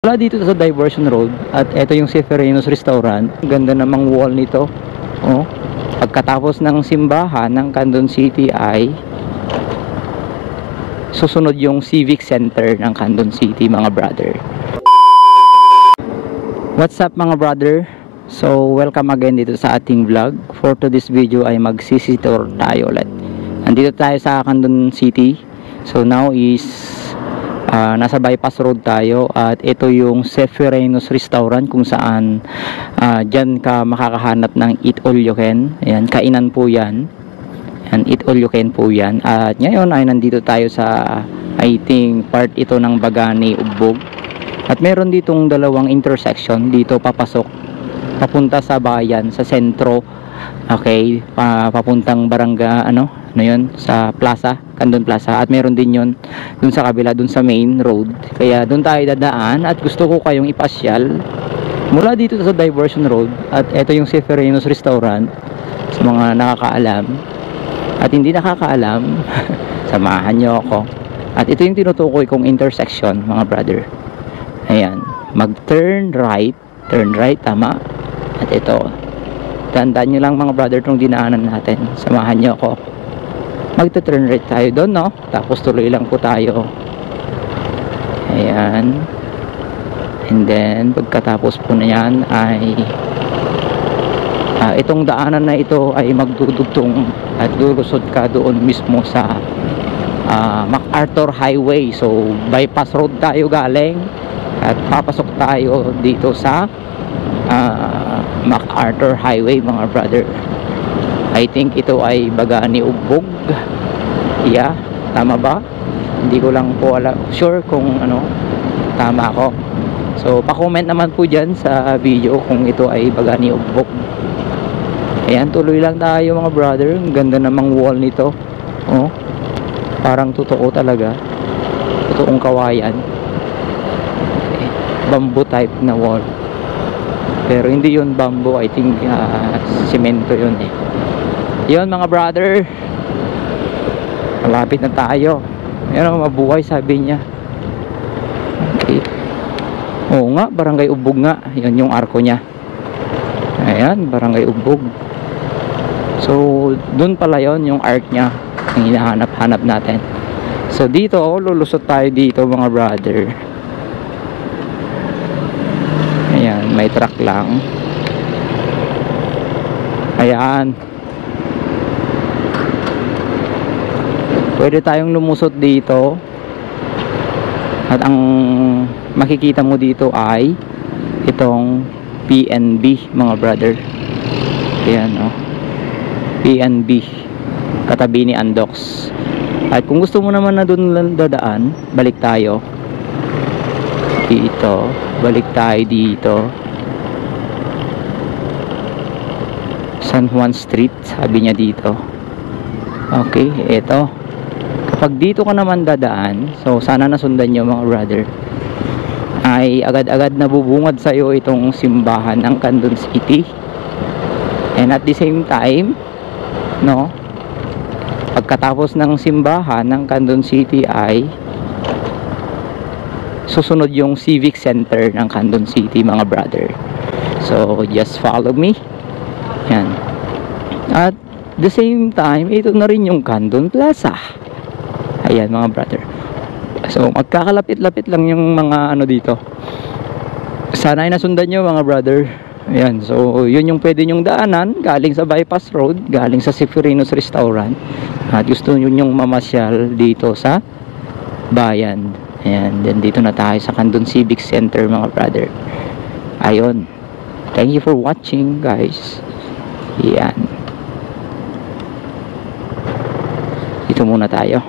Wala dito sa Diversion Road at ito yung Seferino's Restaurant. Ganda namang wall nito. Oh. Pagkatapos ng simbahan ng Candon City ay susunod yung Civic Center ng Candon City, mga brother. What's up mga brother? So welcome again dito sa ating vlog. For today's video ay magsisitour tayo ulit. Nandito tayo sa Candon City. So now is nasa bypass road tayo at ito yung Seferino's Restaurant kung saan dyan ka makakahanap ng Eat All You Can. Ayan, kainan po yan. Ayan, Eat All You Can po yan. At ngayon ay nandito tayo sa I think part ito ng Bagani, Ugbog. At meron ditong dalawang intersection dito papasok papunta sa bayan, sa sentro. Okay, papuntang barangay yun, sa plaza, Candon Plaza. At meron din yun dun sa kabila, dun sa main road. Kaya dun tayo dadaan at gusto ko kayong ipasyal mula dito sa Diversion Road. At ito yung Seferino's Restaurant sa mga nakakaalam at hindi nakakaalam. Samahan nyo ako. At ito yung tinutukoy kong intersection, mga brother. Ayan, mag turn right, tama. At ito, tandaan nyo lang mga brother itong dinaanan natin. Samahan nyo ako. Magta-turn right tayo doon, no? Tapos tuloy lang po tayo. Ayan. And then pagkatapos po na yan ay itong daanan na ito ay magdudugtong at lulusot ka doon mismo sa MacArthur Highway. So bypass road tayo galing at papasok tayo dito sa MacArthur Highway, mga brother. I think ito ay Bagani, Ugbog. Yeah, tama ba? Hindi ko lang po sure kung tama ako. So pa-comment naman po dyan sa video kung ito ay Bagani, Ugbog. Ayan, tuloy lang tayo mga brother. Ang ganda namang wall nito. Oh, parang totoo talaga. Totoong kawayan. Okay. Bamboo type na wall. Pero hindi yun bamboo, I think semento yun eh. Yun mga brother, malapit na tayo. Ayan, mabuhay sabi niya. Okay. Oo nga, Barangay Ugbog nga. Yun yung arko niya. Ayan, Barangay Ugbog. So dun pala yun yung arc niya, ang hinahanap-hanap natin. So dito, lulusot tayo dito mga brother. Ayan, may truck lang. Ayan, pwede tayong lumusot dito. At ang makikita mo dito ay itong PNB, mga brother. Ayan, PNB, katabi ni Andox. At kung gusto mo naman na doon dadaan, balik tayo dito. Balik tayo dito, San Juan Street, sabi niya dito. Okay, eto. Kapag dito ka naman dadaan, so sana nasundan nyo mga brother, ay agad-agad nabubungad sa'yo itong simbahan ng Candon City. And at the same time, pagkatapos ng simbahan ng Candon City ay susunod yung Civic Center ng Candon City, mga brother. So just follow me. Yan. At the same time, ito na rin yung Candon Plaza. Ayan mga brother. So magkakalapit-lapit lang yung mga dito. Sana ay nasundan nyo mga brother. Ayan, so yun yung pwede nyong daanan galing sa bypass road, galing sa Seferino's Restaurant. At gusto nyo yung mamasyal dito sa bayan. Ayan, then dito na tayo sa Candon Civic Center, mga brother. Ayun. Thank you for watching, guys. Ayan. Dito muna tayo.